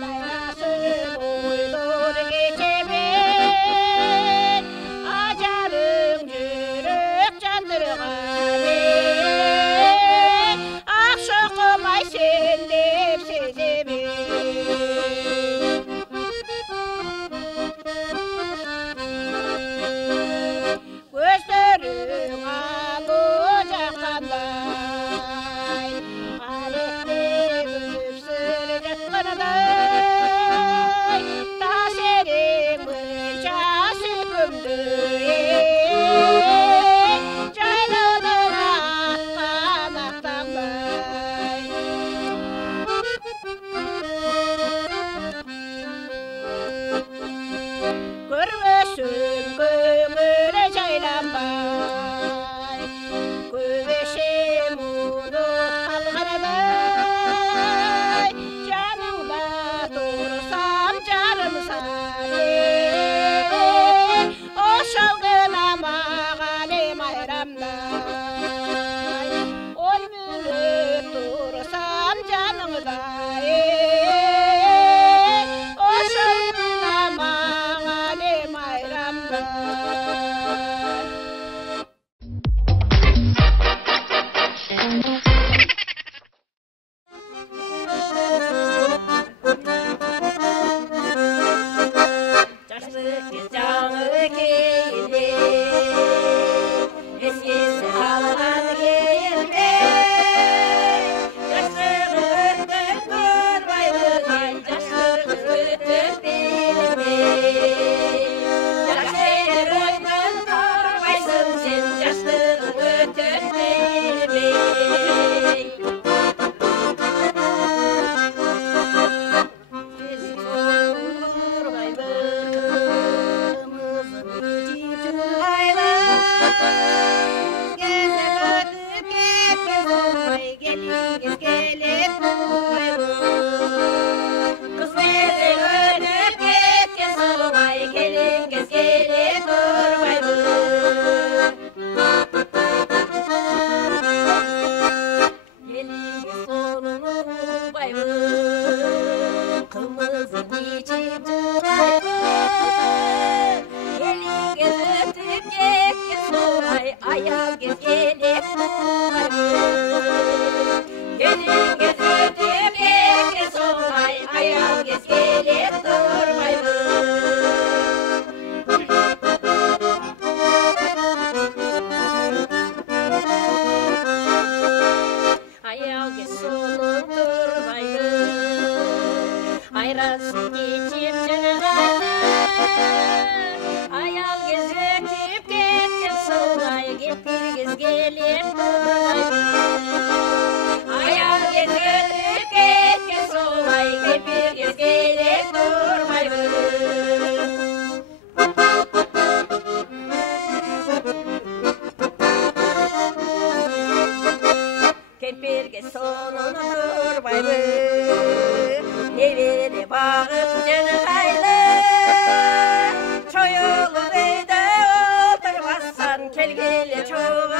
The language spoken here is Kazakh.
Dayrasın uydur geçemen acarın jürek jandırğane Akşoqumay sen dep sezemen Gözlerin alı jakkanday Alekte güpsür жатқандай Тас ерең мынша сүйкімді Жайлаудың атқан ақтаңдай Көрмесін көңілі жайланбай Көбеше мұны қалғанадай Жаныңда тұрсам жарым сане Ошол гына мағалем айрамдай Ой мүліп тұрсам жаныңда Ошол гына мағалем айрамдай Жаштык жаңы келде Эскесі қалған келде Жаштык өттік көрбаймын ай Жаштык өттік білмей Жаштер ойнын тұрбайсың сен Жаштык өттік білмей Kempirge sonunu turbayım Nevere bağıp canı haylı Çoyulu beyde oturmazsan Kelgele çoğu